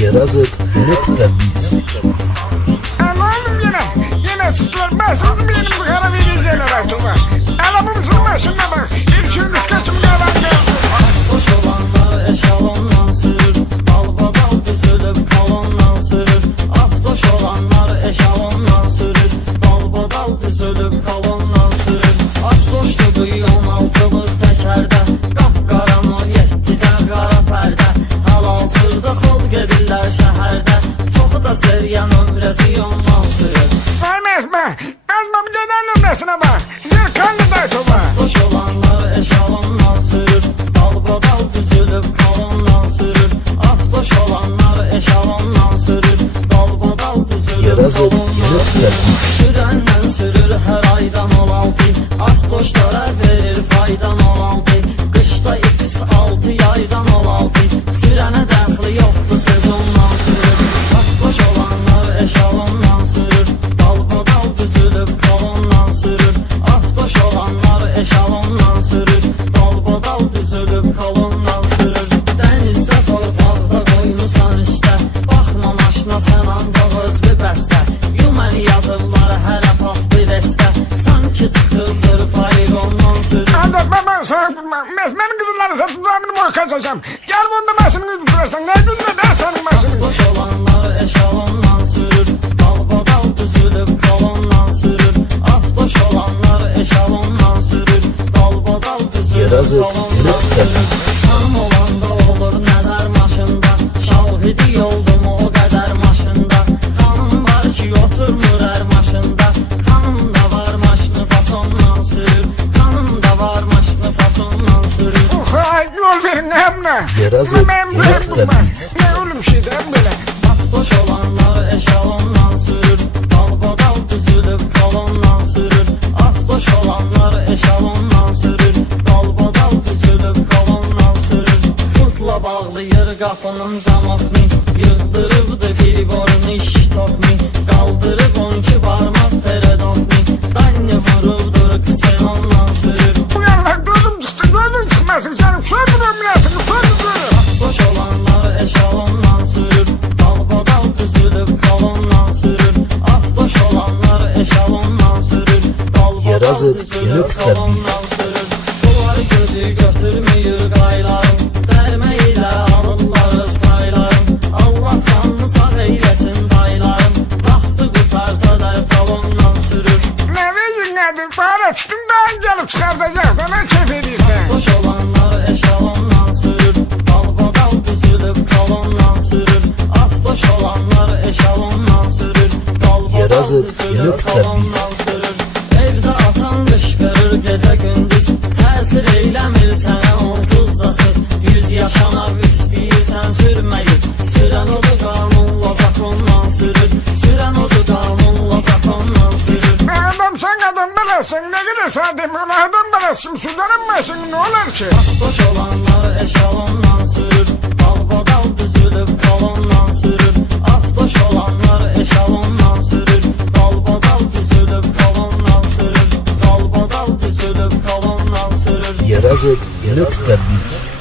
Yerazık.biz. Oğlum yine çıktılar. Başımda benim bu kara vericiler açıma. Alamımızın başına bak. İlk ünlüş kaçım yalan geldi. Boş olanlar eşalondan sürür, dalbadal düzülüp kalondan sürür. Afdoş olanlar eşalondan sürür, dalbadal düzülüp kalondan sürür. Afdoşdu bu 16'lık təkərdə, qapqaranı 7-də qara pərdə. Hal-hazırda xalq edirlər şəhərdə, çoxu da seriyan ömrəsi yondan sürür. Vay Mezme, Mezme'm deden nümresine bak. Zirkanlı daytoba. Afdoş olanlar eşalondan sürür, dalbadal düzülüp kalondan sürür. Afdoş olanlar eşalondan sürür, dalbadal düzülüp kalondan sürür. Sürəndən sürür hər aydan 16, afdoşlara verir faydan 16. Qışda X6 yaydan 16, sürənə dəxli yoxdur sezondan sürür. Afdoş olanlar eşalondan sürür, dalbadal düzülüp kalondan sürür. Afdoş olanlar eşalondan sürür, dalbadal düzülüp kalondan sürür. Dənizdə torpaqda qoymusan üstə, baxma maşına sən ancaq öz bir bəstə. Yuməni yazıblar hələ pat bir əstə, sanki çıxıldır payrondan sürür. Anlat baba sana Mezme'nin kızılları satıp benim oy kaçacağım. Gel bunda maşını götürürsen. Ne günde de senin maşını. Afdoş olanlar eşalondan sürür, dalbadal düzülüp kalondan sürür. Afdoş olanlar eşalondan sürür, dalbadal düzülüp kalondan sürür. Hanım olanda olur nəzər maşında, şahidi oldum o qədər maşında. Xanım var ki oturmur hər maşında, xanım da var maşını fasondan sürür. Xanım da var maşını fasondan sürür. Hay yol verin emne. Yerazık.biz. Ne oğlum şeyden böyle. Afdoş olanlar eşalondan sürür, dalbadal düzülüp kalondan sürür. Afdoş olanlar eşalondan sürür, dalbadal düzülüp kalondan sürür. Fırtla bağlayır qapının zamokni, yığdırıbdı bir borun iş tokni. Qaldırıb 12 barmaq peredokni, danni vurubdur ksenondan sürür. Bu yanlar gözüm çıktı gözüm çıkmasın canım. Söndür ömriyatını söndür. Afdoş olanlar eşalondan sürür, dalbadal düzülüp kalondan sürür. Afdoş olanlar eşalondan sürür, dalbadal düzülüp kalondan sürür. Bunlar gözü götürmüyor qaylarım, dərmə ilə alırlar öz paylarım. Allah canını sağ eyləsin daylarım, vaxtı qutarsa da talondan sürür. Ne verin nedir? Bana çıktın daha gelip çıkartacak. Bana keyif ediysen. Afdoş olanlar eşalondan sürür, dalbadal düzülüp kalondan sürür. Afdoş olanlar eşalondan sürür, dalbadal düzülüp kalondan sürür. Evdə atan qışqırır gecə gündüz, təsir eyləmir sənə onsuz da söz. 100 yaşamaq istəyirsən sürmə 100, sürən odur qanunla zakondan sürür. Sürən odur qanunla zakondan sürür. Adam sen adam belasın. Ne kadar sade böyle adam belasın. Sudanın başın ne olur ki? Afdoş olanlar eşalondan sürür, dalbadal düzülüp kalondan sürür. Afdoş olanlar eşalondan sürür, dalbadal düzülüp kalondan sürür. Dalbadal düzülüp kalondan sürür. Yerazık.biz.